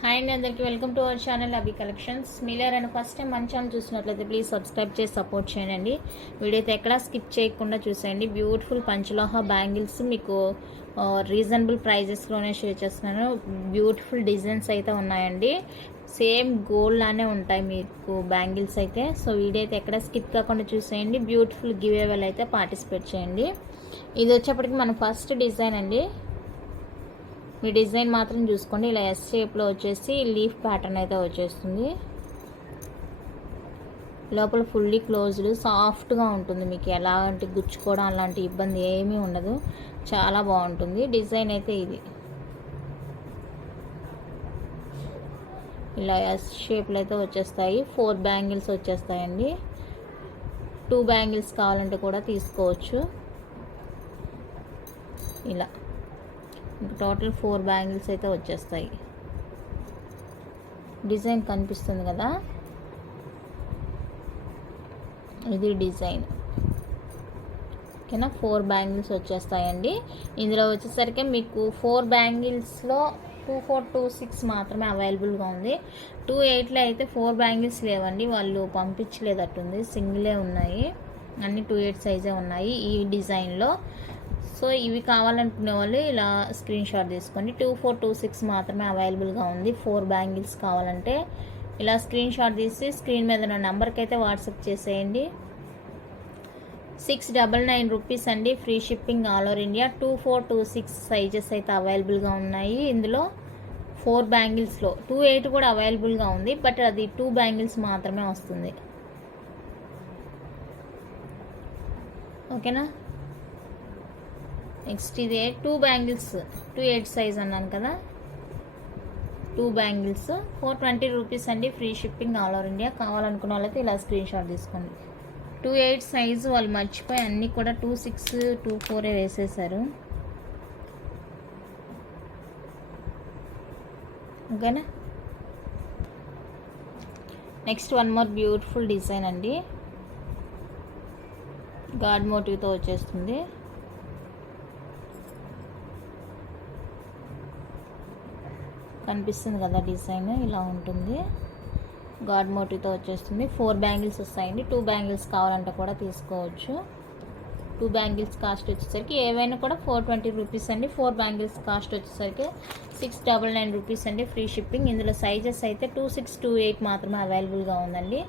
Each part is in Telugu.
హాయ్ అండి అందరికీ. Welcome to our channel Abhi collections. మీరు ఎవరైనా ఫస్ట్ టైం మన ఛానల్ చూసినట్లయితే ప్లీజ్ సబ్స్క్రైబ్ చేసి సపోర్ట్ చేయండి. వీడియో అయితే ఎక్కడా స్కిప్ చేయకుండా చూసేయండి. బ్యూటిఫుల్ పంచలోహ బ్యాంగిల్స్ మీకు రీజనబుల్ ప్రైజెస్లోనే షేర్ చేస్తున్నాను. బ్యూటిఫుల్ డిజైన్స్ అయితే ఉన్నాయండి. సేమ్ గోల్డ్ లానే ఉంటాయి మీకు బ్యాంగిల్స్ అయితే. సో వీడియో అయితే ఎక్కడ స్కిప్ కాకుండా చూసేయండి. బ్యూటిఫుల్ గివ్ అయితే పార్టిసిపేట్ చేయండి. ఇది వచ్చేప్పటికి మన ఫస్ట్ డిజైన్ అండి. మీ డిజైన్ మాత్రం చూసుకోండి. ఇలా ఎస్ షేప్లో వచ్చేసి లీఫ్ ప్యాటర్న్ అయితే వచ్చేస్తుంది. లోపల ఫుల్లీ క్లోజ్డ్ సాఫ్ట్గా ఉంటుంది మీకు. ఎలాంటి గుచ్చుకోవడం అలాంటి ఇబ్బంది ఏమీ ఉండదు. చాలా బాగుంటుంది. డిజైన్ అయితే ఇది. ఇలా ఎస్ షేప్లో అయితే వచ్చేస్తాయి. ఫోర్ బ్యాంగిల్స్ వచ్చేస్తాయండి. టూ బ్యాంగిల్స్ కావాలంటే కూడా తీసుకోవచ్చు. ఇలా. టోటల్ ఫోర్ బ్యాంగిల్స్ అయితే వచ్చేస్తాయి. డిజైన్ కనిపిస్తుంది కదా? ఇది డిజైన్. ఓకేనా? ఫోర్ బ్యాంగిల్స్ వచ్చేస్తాయండి. ఇందులో వచ్చేసరికి మీకు ఫోర్ బ్యాంగిల్స్లో టూ ఫోర్ టూ సిక్స్ మాత్రమే అవైలబుల్గా ఉంది. టూ ఎయిట్లో అయితే ఫోర్ బ్యాంగిల్స్ లేవండి. వాళ్ళు పంపించలేదట్టుంది. సింగిలే ఉన్నాయి. అన్ని టూ ఎయిట్ సైజే ఉన్నాయి ఈ డిజైన్లో. సో ఇవి కావాలనుకునే వాళ్ళు ఇలా స్క్రీన్ షాట్ తీసుకోండి టూ ఫోర్ టూ సిక్స్ మాత్రమే అవైలబుల్గా ఉంది. ఫోర్ బ్యాంగిల్స్ కావాలంటే ఇలా స్క్రీన్ షాట్ తీసి స్క్రీన్ మీద ఉన్న నెంబర్కి అయితే వాట్సాప్ చేసేయండి. సిక్స్ డబల్ నైన్ రూపీస్ అండి. Free shipping all over India two four two six sizes అయితే అవైలబుల్గా ఉన్నాయి. ఇందులో ఫోర్ బ్యాంగిల్స్లో టూ ఎయిట్ కూడా అవైలబుల్గా ఉంది. బట్ అది టూ బ్యాంగిల్స్ మాత్రమే వస్తుంది. ఓకేనా నెక్స్ట్ ఇది two bangles two eight size అన్నాను కదా. Two bangles four twenty rupees అండి free shipping all over India కావాలనుకున్న వాళ్ళైతే ఇలా స్క్రీన్ షాట్ తీసుకోండి. టూ ఎయిట్ సైజు వాళ్ళు మర్చిపోయి అన్నీ కూడా టూ సిక్స్ టూ ఫోరే వేసేసారు. ఓకేనా? Next one more beautiful design అండి. గాడ్ మోటివ్తో వచ్చేస్తుంది. కనిపిస్తుంది కదా డిజైన్ ఇలా ఉంటుంది. గాడ్ మోటివ్తో వచ్చేస్తుంది. ఫోర్ బ్యాంగిల్స్ వస్తాయండి. టూ బ్యాంగిల్స్ కావాలంటే కూడా తీసుకోవచ్చు. టూ బ్యాంగిల్స్ కాస్ట్ వచ్చేసరికి ఏవైనా కూడా ఫోర్ ట్వంటీ రూపీస్ అండి. ఫోర్ బ్యాంగిల్స్ కాస్ట్ వచ్చేసరికి సిక్స్ డబల్ నైన్ రూపీస్ అండి. Free shipping. ఇందులో సైజెస్ అయితే టూ సిక్స్ టూ ఎయిట్ మాత్రమే అవైలబుల్గా ఉందండి.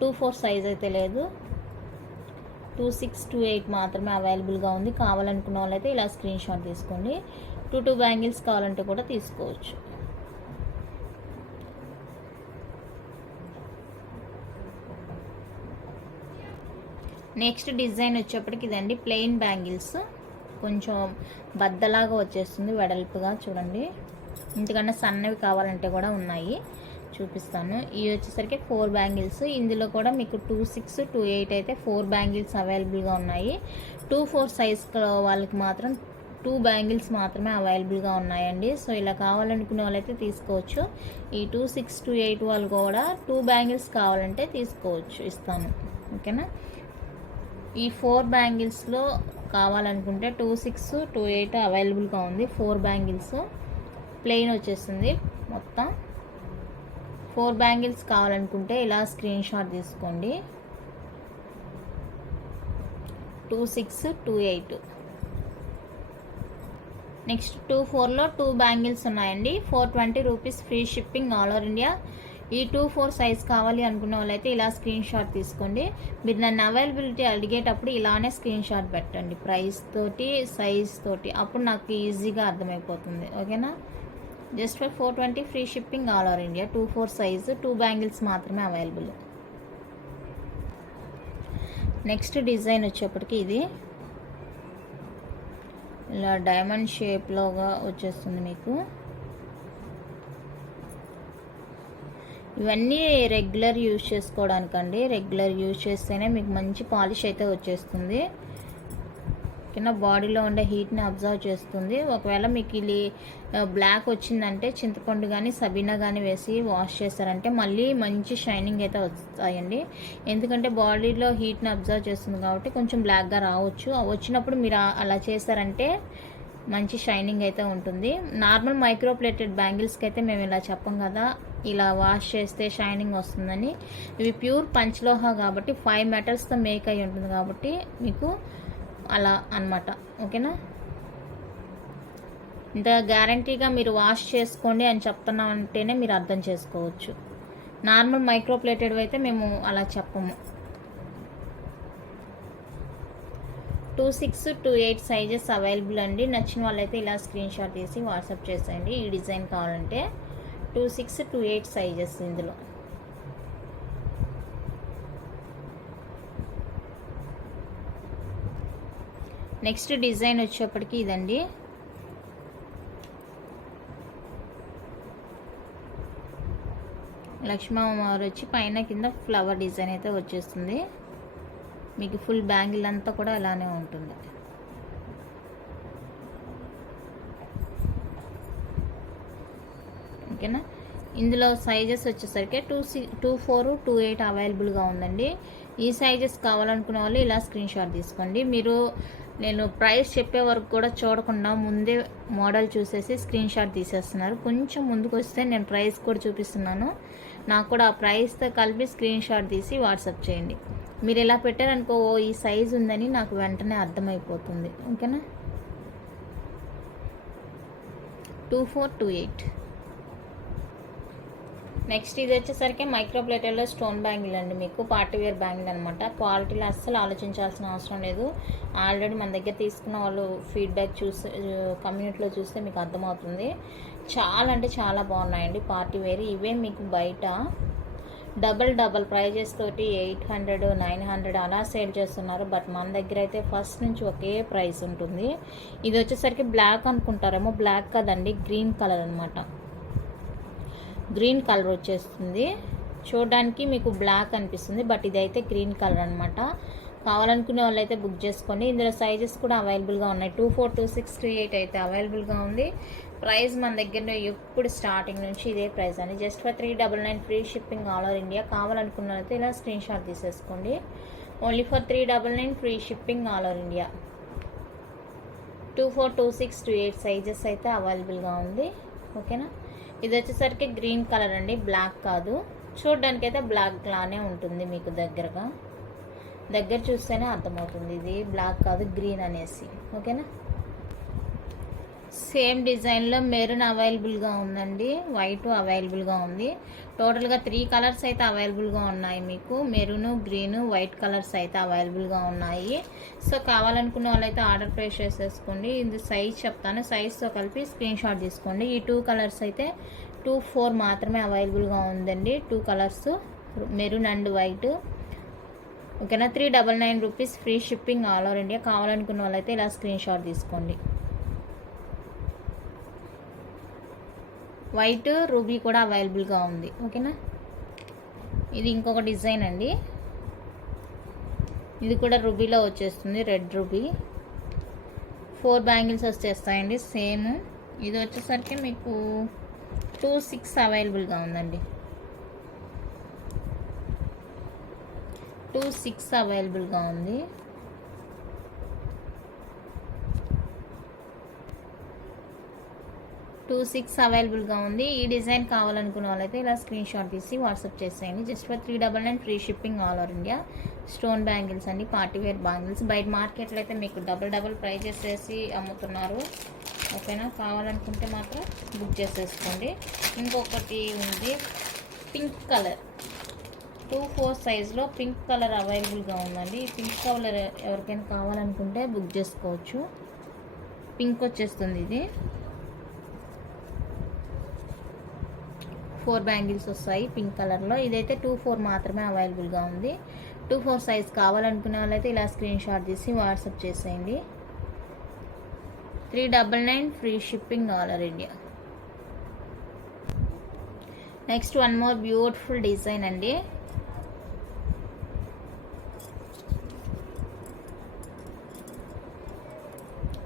టూ ఫోర్ సైజ్ అయితే లేదు. టూ సిక్స్ టూ ఎయిట్ మాత్రమే అవైలబుల్గా ఉంది. కావాలనుకున్న వాళ్ళైతే ఇలా స్క్రీన్ షాట్ తీసుకోండి. టూ టూ బ్యాంగిల్స్ కావాలంటే కూడా తీసుకోవచ్చు. నెక్స్ట్ డిజైన్ వచ్చేప్పటికి ఇదండి ప్లెయిన్ బ్యాంగిల్స్. కొంచెం బద్దలాగా వచ్చేస్తుంది వెడల్పుగా చూడండి. ఇంతకన్నా సన్నవి కావాలంటే కూడా ఉన్నాయి. చూపిస్తాను. ఇవి వచ్చేసరికి ఫోర్ బ్యాంగిల్స్. ఇందులో కూడా మీకు టూ సిక్స్ టూ ఎయిట్ అయితే ఫోర్ బ్యాంగిల్స్ అవైలబుల్గా ఉన్నాయి. టూ ఫోర్ సైజ్ వాళ్ళకి మాత్రం టూ బ్యాంగిల్స్ మాత్రమే అవైలబుల్గా ఉన్నాయండి. సో ఇలా కావాలనుకునే వాళ్ళైతే తీసుకోవచ్చు. ఈ టూ సిక్స్ టూ ఎయిట్ వాళ్ళు కూడా టూ బ్యాంగిల్స్ కావాలంటే తీసుకోవచ్చు ఇస్తాను. ఓకేనా? ఈ ఫోర్ బ్యాంగిల్స్లో కావాలనుకుంటే టూ సిక్స్ టూ ఎయిట్ అవైలబుల్గా ఉంది. Four bangles. ప్లెయిన్ వచ్చేస్తుంది మొత్తం. ఫోర్ బ్యాంగిల్స్ కావాలనుకుంటే ఇలా స్క్రీన్ షాట్ తీసుకోండి. Two six two eight. Next two ఫోర్లో టూ బ్యాంగిల్స్ ఉన్నాయండి. Four twenty rupees free shipping all over India. ఈ టూ ఫోర్ సైజ్ కావాలి అనుకున్న వాళ్ళైతే ఇలా స్క్రీన్ షాట్ తీసుకోండి. మీరు నన్ను అవైలబిలిటీ అడిగేటప్పుడు ఇలానే స్క్రీన్ షాట్ పెట్టండి. ప్రైస్ తోటి సైజ్ తోటి. అప్పుడు నాకు ఈజీగా అర్థమైపోతుంది. ఓకేనా? Just for four twenty free shipping all over India. Two four size two bangles మాత్రమే అవైలబుల్. నెక్స్ట్ డిజైన్ వచ్చేప్పటికి ఇది. ఇలా డైమండ్ షేప్లోగా వచ్చేస్తుంది మీకు. ఇవన్నీ రెగ్యులర్ యూజ్ చేసుకోవడానికండి. రెగ్యులర్ యూజ్ చేస్తేనే మీకు మంచి పాలిష్ అయితే వచ్చేస్తుంది. కింద బాడీలో ఉండే హీట్ని అబ్జర్వ్ చేస్తుంది. ఒకవేళ మీకు ఇది బ్లాక్ వచ్చిందంటే చింతపండు కానీ సబీనా కానీ వేసి వాష్ చేస్తారంటే మళ్ళీ మంచి షైనింగ్ అయితే వస్తాయండి. ఎందుకంటే బాడీలో హీట్ని అబ్జర్వ్ చేస్తుంది కాబట్టి కొంచెం బ్లాక్గా రావచ్చు. వచ్చినప్పుడు మీరు అలా చేస్తారంటే మంచి షైనింగ్ అయితే ఉంటుంది. నార్మల్ మైక్రోప్లేటెడ్ బ్యాంగిల్స్కి అయితే మేము ఇలా చెప్పం కదా. ఇలా వాష్ చేస్తే షైనింగ్ వస్తుందని. ఇవి ప్యూర్ పంచలోహ కాబట్టి ఫైవ్ మెటల్స్తో మేక్ అయి ఉంటుంది కాబట్టి మీకు అలా అన్నమాట. ఓకేనా? ఇంత గ్యారంటీగా మీరు వాష్ చేసుకోండి అని చెప్తున్నామంటేనే మీరు అర్థం చేసుకోవచ్చు. నార్మల్ మైక్రోప్లేటెడ్ అయితే మేము అలా చెప్పము. Two six two eight sizes available అండి. నచ్చిన వాళ్ళైతే ఇలా స్క్రీన్ షాట్ తీసి వాట్సాప్ చేసేయండి. ఈ డిజైన్ కావాలంటే two six two eight sizes ఇందులో. నెక్స్ట్ డిజైన్ వచ్చేప్పటికి ఇదండి. లక్ష్మీవారు వచ్చి పైన కింద ఫ్లవర్ డిజైన్ అయితే వచ్చేస్తుంది. మీకు ఫుల్ బ్యాంగిల్ అంతా కూడా అలానే ఉంటుంది. ఓకేనా? ఇందులో సైజెస్ వచ్చేసరికి టూ సి టూ ఫోర్ టూ ఎయిట్ అవైలబుల్గా ఉందండి. ఈ సైజెస్ కావాలనుకునే వాళ్ళు ఇలా స్క్రీన్ షాట్ తీసుకోండి. మీరు నేను ప్రైస్ చెప్పే వరకు కూడా చూడకుండా ముందే మోడల్ చూసేసి స్క్రీన్ షాట్ తీసేస్తున్నారు. కొంచెం ముందుకు వస్తే నేను ప్రైస్ కూడా చూపిస్తున్నాను. నాకు కూడా ఆ ప్రైస్తో కలిపి స్క్రీన్ షాట్ తీసి వాట్సాప్ చేయండి. మీరు ఇలా పెట్టారనుకో ఓ ఈ సైజ్ ఉందని నాకు వెంటనే అర్థమైపోతుంది. ఓకేనా? Two four two eight next ఇది వచ్చేసరికి మైక్రోప్లేటర్లో స్టోన్ బ్యాంగిల్ అండి మీకు పార్టీ వేర్ బ్యాంగిల్ అనమాట క్వాలిటీలో అస్సలు ఆలోచించాల్సిన అవసరం లేదు. ఆల్రెడీ మన దగ్గర తీసుకున్న వాళ్ళు ఫీడ్బ్యాక్ చూస్తే కమ్యూనిటీలో చూస్తే మీకు అర్థమవుతుంది. చాలా అంటే చాలా బాగున్నాయండి పార్టీ వేర్. ఇవే మీకు బయట డబల్ డబల్ ప్రైజెస్ తోటి ఎయిట్ హండ్రెడ్ నైన్ హండ్రెడ్ అలా సేల్ చేస్తున్నారు. బట్ మన దగ్గర అయితే ఫస్ట్ నుంచి ఒకే ప్రైస్ ఉంటుంది. ఇది వచ్చేసరికి బ్లాక్ అనుకుంటారేమో బ్లాక్ కదండి గ్రీన్ కలర్ అనమాట గ్రీన్ కలర్ వచ్చేస్తుంది. చూడడానికి మీకు బ్లాక్ అనిపిస్తుంది బట్ ఇదైతే గ్రీన్ కలర్ అనమాట కావాలనుకునే వాళ్ళు అయితే బుక్ చేసుకోండి. ఇందులో సైజెస్ కూడా అవైలబుల్గా ఉన్నాయి. Two four two six three eight అయితే అవైలబుల్గా ఉంది. ప్రైస్ మన దగ్గర ఎప్పుడు స్టార్టింగ్ నుంచి ఇదే ప్రైస్ అండి. Just for three double nine free shipping all over India. కావాలనుకున్న అయితే ఇలా స్క్రీన్ షాట్ తీసేసుకోండి. Only for three double nine free shipping all over India. Two four two six two eight sizes అయితే అవైలబుల్గా ఉంది. ఓకేనా? ఇది వచ్చేసరికి గ్రీన్ కలర్ అండి బ్లాక్ కాదు. చూడడానికి అయితే బ్లాక్ లానే ఉంటుంది మీకు దగ్గరగా. దగ్గర చూస్తేనే అర్థమవుతుంది. ఇది బ్లాక్ కాదు గ్రీన్ అనేసి. ఓకేనా? సేమ్ డిజైన్లో మెరూన్ అవైలబుల్గా ఉందండి వైట్ అవైలబుల్గా ఉంది. టోటల్గా త్రీ కలర్స్ అయితే అవైలబుల్గా ఉన్నాయి మీకు. మెరూన్ గ్రీను వైట్ కలర్స్ అయితే అవైలబుల్గా ఉన్నాయి. సో కావాలనుకున్న వాళ్ళైతే ఆర్డర్ ప్లేస్ చేసేసుకోండి. ఇది సైజ్ చెప్తాను. సైజ్తో కలిపి స్క్రీన్ షాట్ తీసుకోండి. ఈ టూ కలర్స్ అయితే టూ ఫోర్ మాత్రమే అవైలబుల్గా ఉందండి. Two colours maroon and white. ఓకేనా? Three double nine rupees free shipping all over India. కావాలనుకున్న వాళ్ళైతే ఇలా స్క్రీన్ షాట్ తీసుకోండి. వైట్ రూబీ కూడా అవైలబుల్గా ఉంది. ఓకేనా? ఇది ఇంకొక డిజైన్ అండి. ఇది కూడా రూబీలో వచ్చేస్తుంది రెడ్ రూబీ. ఫోర్ బ్యాంగిల్స్ వచ్చేస్తాయండి సేమ్. ఇది వచ్చేసరికి మీకు టూ సిక్స్ అవైలబుల్గా ఉందండి. టూ సిక్స్ అవైలబుల్గా ఉంది. టూ సిక్స్ అవైలబుల్గా ఉంది. ఈ డిజైన్ కావాలనుకున్న వాళ్ళైతే ఇలా స్క్రీన్ షాట్ తీసి వాట్సాప్ చేసేయండి. Just for three double nine free shipping all over India. Stone bangles అండి పార్టీ వేర్ బ్యాంగిల్స్. బయట మార్కెట్లో అయితే మీకు డబల్ డబల్ ప్రైజెస్ వేసి అమ్ముతున్నారు. ఓకేనా? కావాలనుకుంటే మాత్రం బుక్ చేసేసుకోండి. ఇంకొకటి ఉంది పింక్ కలర్. టూ ఫోర్ సైజ్లో పింక్ కలర్ అవైలబుల్గా ఉందండి. ఈ పింక్ కలర్ ఎవరికైనా కావాలనుకుంటే బుక్ చేసుకోవచ్చు. పింక్ వచ్చేస్తుంది ఇది. ఫోర్ బ్యాంగిల్స్ వస్తాయి పింక్ కలర్లో. ఇదైతే టూ ఫోర్ మాత్రమే అవైలబుల్గా ఉంది. టూ ఫోర్ సైజ్ కావాలనుకునే వాళ్ళైతే ఇలా స్క్రీన్ షాట్ తీసి వాట్సాప్ చేసేయండి. Three double nine free shipping all India. Next one more beautiful design అండి.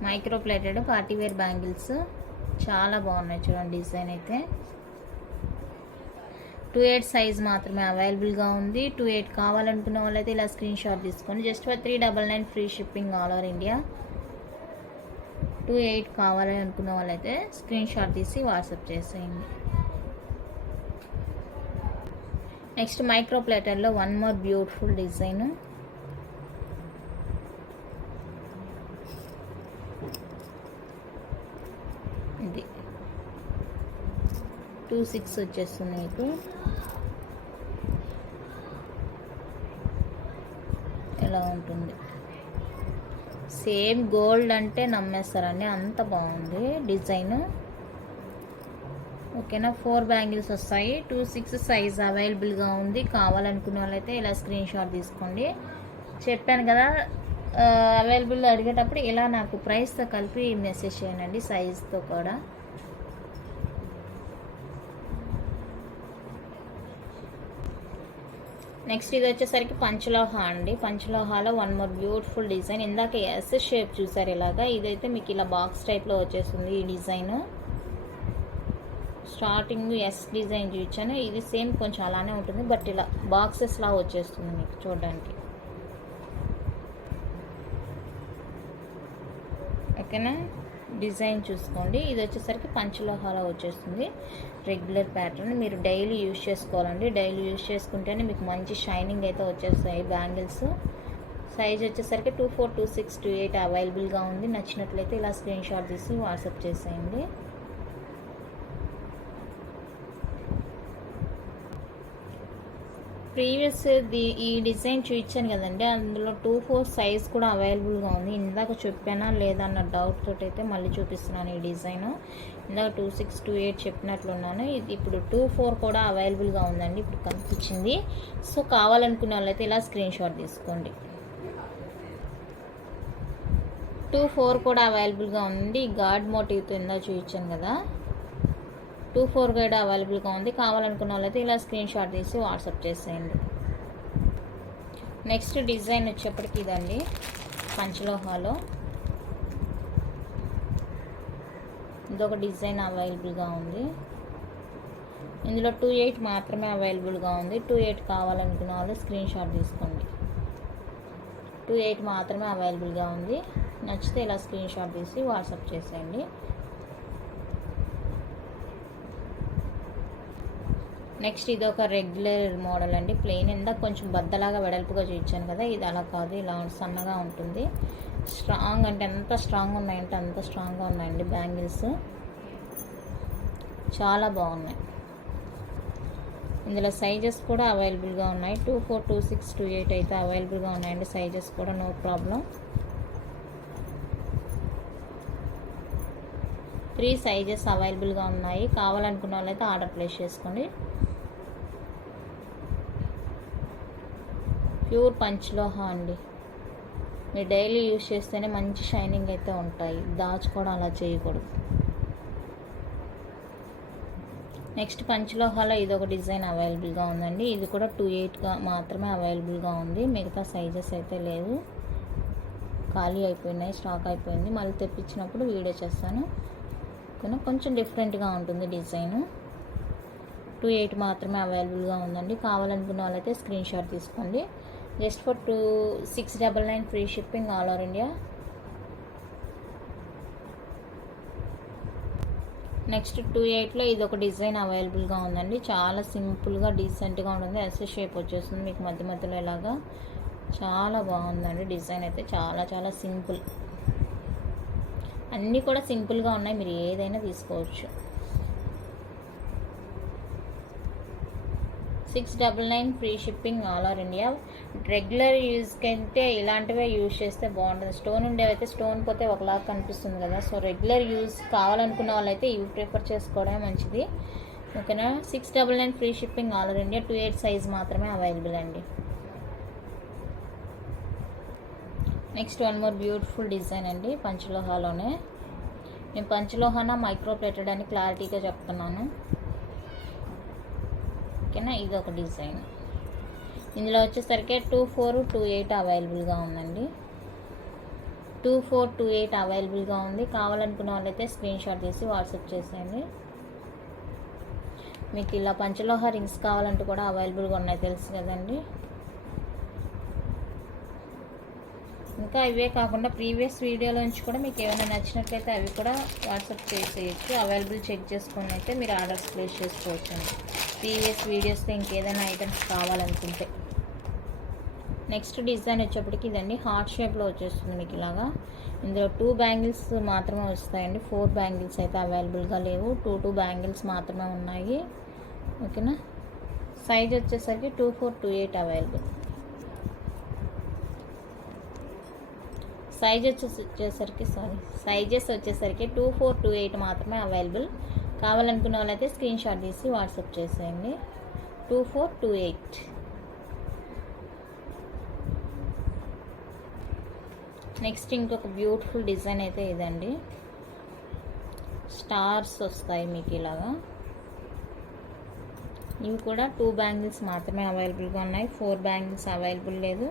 Micro plated party wear bangles. చాలా బాగున్నాయి చూడండి డిజైన్ అయితే. టూ ఎయిట్ సైజ్ మాత్రమే అవైలబుల్గా ఉంది. టూ ఎయిట్ కావాలనుకున్న వాళ్ళైతే ఇలా స్క్రీన్ షాట్ తీసుకోండి. Just for three double nine free shipping all over India. Two eight కావాలి అనుకున్న వాళ్ళైతే స్క్రీన్ షాట్ తీసి వాట్సాప్ చేసేయండి. నెక్స్ట్ మైక్రో ప్లేటర్లో వన్ మోర్ బ్యూటిఫుల్ డిజైన్. ఇది. టూ సిక్స్ వచ్చేస్తుంది మీకు ఇలా ఉంటుంది. సేమ్ గోల్డ్ అంటే నమ్మేస్తారండి. అంత బాగుంది డిజైన్. ఓకేనా? ఫోర్ బ్యాంగిల్స్ వస్తాయి. టూ సిక్స్ సైజ్ అవైలబుల్గా ఉంది. కావాలనుకునే వాళ్ళైతే ఇలా స్క్రీన్ షాట్ తీసుకోండి. చెప్పాను కదా అవైలబుల్ అడిగేటప్పుడు ఇలా నాకు ప్రైస్తో కలిపి మెసేజ్ చేయండి సైజ్తో కూడా. నెక్స్ట్ ఇది వచ్చేసరికి పంచలోహ అండి. పంచలోహాలో వన్ మోర్ బ్యూటిఫుల్ డిజైన్ ఇందాక ఎస్ షేప్ చూసారు ఇలాగా. ఇదైతే మీకు ఇలా బాక్స్ టైప్లో వచ్చేస్తుంది ఈ డిజైన్ స్టార్టింగ్ ఎస్ డిజైన్ చూపించాను. ఇది సేమ్ కొంచెం అలానే ఉంటుంది. బట్ ఇలా బాక్సెస్ లా వచ్చేస్తుంది మీకు చూడడానికి. ఓకేనా డిజైన్ చూసుకోండి. ఇది వచ్చేసరికి పంచలోహాలో వచ్చేస్తుంది. రెగ్యులర్ ప్యాటర్న్ మీరు డైలీ యూజ్ చేసుకోవాలండి. డైలీ యూజ్ చేసుకుంటేనే మీకు మంచి షైనింగ్ అయితే వచ్చేస్తాయి బ్యాంగిల్స్. సైజ్ వచ్చేసరికి two four two six two eight అవైలబుల్గా ఉంది. నచ్చినట్లయితే ఇలా స్క్రీన్ షాట్ తీసి వాట్సాప్ చేసేయండి. ప్రీవియస్ ది ఈ డిజైన్ చూపించాను కదండి అందులో టూ ఫోర్ సైజ్ కూడా అవైలబుల్గా ఉంది. ఇందాక చెప్పానా లేదా అన్న డౌట్ తోటి అయితే మళ్ళీ చూపిస్తున్నాను ఈ డిజైన్ ఇందాక టూ సిక్స్ టూ ఎయిట్ చెప్పినట్లున్నాను. ఇది ఇప్పుడు టూ ఫోర్ కూడా అవైలబుల్గా ఉందండి. ఇప్పుడు కనిపించింది. సో కావాలనుకునే వాళ్ళైతే ఇలా స్క్రీన్ షాట్ తీసుకోండి. టూ ఫోర్ కూడా అవైలబుల్గా ఉంది. గాడ్ మోటివ్తో ఇందా చూపించాను కదా. టూ ఫోర్ గైడ్ అవైలబుల్గా ఉంది. కావాలనుకున్న వాళ్ళైతే ఇలా స్క్రీన్ షాట్ తీసి వాట్సాప్ చేసేయండి. నెక్స్ట్ డిజైన్ వచ్చేప్పటికి ఇదండి. పంచలోహాలో. ఇదొక డిజైన్ అవైలబుల్గా ఉంది. ఇందులో టూ ఎయిట్ మాత్రమే అవైలబుల్గా ఉంది. టూ ఎయిట్ కావాలనుకున్న వాళ్ళు స్క్రీన్ షాట్ తీసుకోండి. టూ ఎయిట్ మాత్రమే అవైలబుల్గా ఉంది. నచ్చితే ఇలా స్క్రీన్ షాట్ తీసి వాట్సాప్ చేసేయండి. నెక్స్ట్ ఇది ఒక రెగ్యులర్ మోడల్ అండి. ప్లెయిన్ ఇందాక కొంచెం బద్దలాగా వెడల్పుగా చూపించాను కదా ఇది అలా కాదు ఇలా సన్నగా ఉంటుంది. స్ట్రాంగ్ అంటే ఎంత స్ట్రాంగ్ ఉన్నాయంటే అంత స్ట్రాంగ్గా ఉన్నాయండి బ్యాంగిల్స్. చాలా బాగున్నాయి. ఇందులో సైజెస్ కూడా అవైలబుల్గా ఉన్నాయి. Two four two six two eight అయితే అవైలబుల్గా ఉన్నాయండి. సైజెస్ కూడా నో ప్రాబ్లం. త్రీ సైజెస్ అవైలబుల్గా ఉన్నాయి. కావాలనుకున్న వాళ్ళైతే ఆర్డర్ ప్లేస్ చేసుకోండి. ప్యూర్ పంచలోహ అండి. మీరు డైలీ యూజ్ చేస్తేనే మంచి షైనింగ్ అయితే ఉంటాయి. దాచుకోవడం అలా చేయకూడదు. నెక్స్ట్ పంచలోహాలో ఇది ఒక డిజైన్ అవైలబుల్గా ఉందండి. ఇది కూడా టూ ఎయిట్గా మాత్రమే అవైలబుల్గా ఉంది. మిగతా సైజెస్ అయితే లేవు. ఖాళీ అయిపోయినాయి స్టాక్ అయిపోయింది. మళ్ళీ తెప్పించినప్పుడు వీడియో చేస్తాను. కానీ కొంచెం డిఫరెంట్గా ఉంటుంది డిజైన్. టూ ఎయిట్ మాత్రమే అవైలబుల్గా ఉందండి. కావాలనుకున్న వాళ్ళైతే స్క్రీన్ షాట్ తీసుకోండి. Just for two six double nine free shipping all over India. Next two ఎయిట్లో ఇది ఒక డిజైన్ అవైలబుల్గా ఉందండి. చాలా సింపుల్గా డీసెంట్గా ఉంటుంది. ఎస్ షేప్ వచ్చేస్తుంది మీకు మధ్య మధ్యలో ఇలాగా. చాలా బాగుందండి డిజైన్ అయితే. చాలా చాలా సింపుల్. అన్నీ కూడా సింపుల్గా ఉన్నాయి. మీరు ఏదైనా తీసుకోవచ్చు. Six double nine free shipping all over India regular use కంటే ఇలాంటివే యూజ్ చేస్తే బాగుంటుంది. స్టోన్ ఉండేవైతే స్టోన్ పోతే ఒకలాగా కనిపిస్తుంది కదా. సో రెగ్యులర్ యూజ్ కావాలనుకున్న వాళ్ళైతే ఇవి ప్రిఫర్ చేసుకోవడమే మంచిది. ఓకేనా six double nine free shipping all over India two eight size మాత్రమే అవైలబుల్ అండి. Next one more beautiful design అండి. పంచలోహాలోనే. నేను పంచలోహాన మైక్రో ప్లేటెడ్ అని క్లారిటీగా చెప్తున్నాను. ఓకేనా? ఇది ఒక డిజైన్. ఇందులో వచ్చేసరికి టూ ఫోర్ టూ ఎయిట్ అవైలబుల్గా ఉందండి. టూ ఫోర్ టూ ఎయిట్ అవైలబుల్గా ఉంది. కావాలనుకున్న వాళ్ళైతే స్క్రీన్ షాట్ తీసి వాట్సాప్ చేసేయండి. మీకు ఇలా పంచలోహ రింగ్స్ కావాలంటే కూడా అవైలబుల్గా ఉన్నాయి తెలుసు కదండి. ఇంకా ఇవే కాకుండా ప్రీవియస్ వీడియోలోంచి కూడా మీకు ఏమైనా నచ్చినట్లయితే అవి కూడా వాట్సాప్ చేసేయచ్చు. అవైలబుల్ చెక్ చేసుకొని అయితే మీరు ఆర్డర్స్ ప్లేస్ చేసుకోవచ్చు అండి ప్రీవియస్ వీడియోస్లో ఇంకేదైనా ఐటమ్స్ కావాలనుకుంటే. నెక్స్ట్ డిజైన్ వచ్చేప్పటికి ఇదండి. హార్ట్ షేప్లో వచ్చేస్తుంది మీకు ఇలాగా. ఇందులో టూ బ్యాంగిల్స్ మాత్రమే వస్తాయండి. ఫోర్ బ్యాంగిల్స్ అయితే అవైలబుల్గా లేవు. టూ టూ బ్యాంగిల్స్ మాత్రమే ఉన్నాయి. ఓకేనా? సైజ్ వచ్చేసరికి two four two eight available. Size వచ్చేసి వచ్చేసరికి సారీ సైజెస్ వచ్చేసరికి టూ ఫోర్ టూ ఎయిట్ మాత్రమే అవైలబుల్ కావాలనుకున్న వాళ్ళైతే స్క్రీన్ షాట్ తీసి వాట్సాప్ చేసేయండి. Two four two eight next ఇంకొక బ్యూటిఫుల్ డిజైన్ అయితే ఇదండి. స్టార్స్ వస్తాయి మీకు ఇలాగా. ఇవి కూడా టూ బ్యాంగిల్స్ మాత్రమే అవైలబుల్గా ఉన్నాయి. ఫోర్ బ్యాంగిల్స్ అవైలబుల్ లేదు.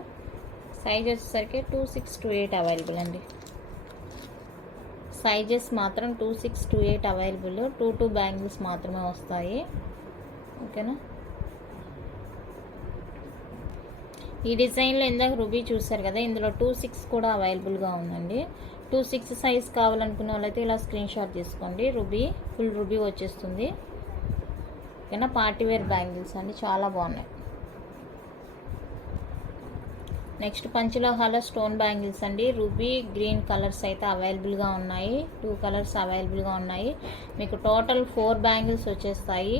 సైజ్ వచ్చేసరికి two six two eight available అండి. సైజెస్ మాత్రం two six two eight available two two bangles మాత్రమే వస్తాయి. ఓకేనా ఈ డిజైన్లో ఇందాక రుబీ చూసారు కదా ఇందులో టూ సిక్స్ కూడా అవైలబుల్గా ఉందండి. టూ సిక్స్ సైజ్ కావాలనుకున్న వాళ్ళైతే ఇలా స్క్రీన్ షాట్ తీసుకోండి. రుబీ ఫుల్ రుబీ వచ్చేస్తుంది. ఓకేనా పార్టీవేర్ బ్యాంగిల్స్ అండి చాలా బాగున్నాయి. నెక్స్ట్ పంచలోహాలో స్టోన్ బ్యాంగిల్స్ అండి. రూబీ గ్రీన్ కలర్స్ అయితే అవైలబుల్గా ఉన్నాయి. టూ కలర్స్ అవైలబుల్గా ఉన్నాయి. మీకు టోటల్ ఫోర్ బ్యాంగిల్స్ వచ్చేస్తాయి.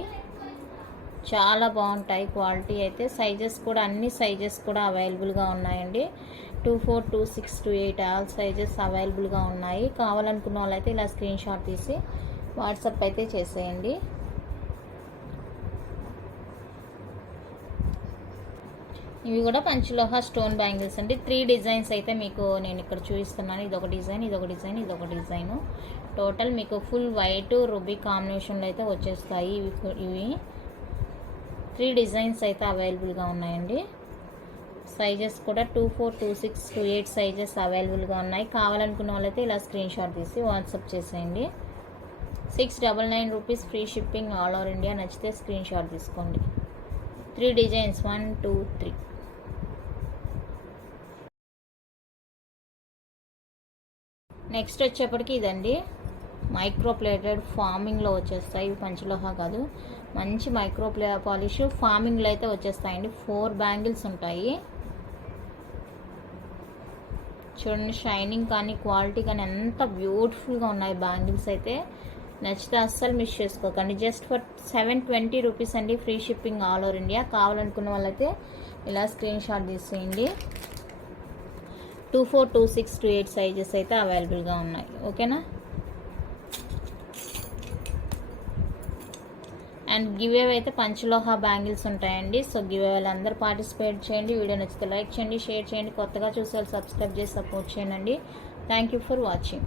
చాలా బాగుంటాయి. క్వాలిటీ అయితే సైజెస్ కూడా అన్ని సైజెస్ కూడా అవైలబుల్గా ఉన్నాయండి. Two four two six two eight all sizes అవైలబుల్గా ఉన్నాయి. కావాలనుకున్న వాళ్ళైతే ఇలా స్క్రీన్ షాట్ తీసి వాట్సాప్ అయితే చేసేయండి. ఇవి కూడా పంచలోహ స్టోన్ బ్యాంగిల్స్ అండి. త్రీ డిజైన్స్ అయితే మీకు నేను ఇక్కడ చూపిస్తున్నాను. ఇదొక డిజైన్ ఇదొక డిజైన్ ఇదొక డిజైన్. టోటల్ మీకు ఫుల్ వైట్ రుబీ కాంబినేషన్లో అయితే వచ్చేస్తాయి ఇవి ఇవి. త్రీ డిజైన్స్ అయితే అవైలబుల్గా ఉన్నాయండి. సైజెస్ కూడా two four two six two eight sizes అవైలబుల్గా ఉన్నాయి. కావాలనుకున్న వాళ్ళైతే ఇలా స్క్రీన్ షాట్ తీసి వాట్సాప్ చేసేయండి. Six double nine rupees free shipping all over India నచ్చితే స్క్రీన్ షాట్ తీసుకోండి. Three designs one two three. Next వచ్చేప్పటికి ఇదండి. మైక్రోప్లేటెడ్ ఫార్మింగ్లో వచ్చేస్తాయి. ఇవి పంచలోహ కాదు. మంచి మైక్రోప్లే పాలిష్ ఫార్మింగ్లో అయితే వచ్చేస్తాయండి. ఫోర్ బ్యాంగిల్స్ ఉంటాయి. చూడండి షైనింగ్ కానీ క్వాలిటీ కానీ ఎంత బ్యూటిఫుల్గా ఉన్నాయి బ్యాంగిల్స్ అయితే. నచ్చితే అస్సలు మిస్ చేసుకోకండి. Just for seven twenty rupees అండి. Free shipping all over India. కావాలనుకున్న వాళ్ళైతే ఇలా స్క్రీన్ షాట్ తీసేయండి. Two four two six two eight sizes అయితే అవైలబుల్గా ఉన్నాయి. ఓకేనా? అండ్ గివ్ అయితే పంచలోహ బ్యాంగిల్స్ ఉంటాయండి. సో గివ్ అవేలు అందరూ పార్టిసిపేట్ చేయండి. వీడియో నచ్చితే లైక్ చేయండి షేర్ చేయండి. కొత్తగా చూసే సబ్స్క్రైబ్ చేసి సపోర్ట్ చేయండి. Thank you for watching.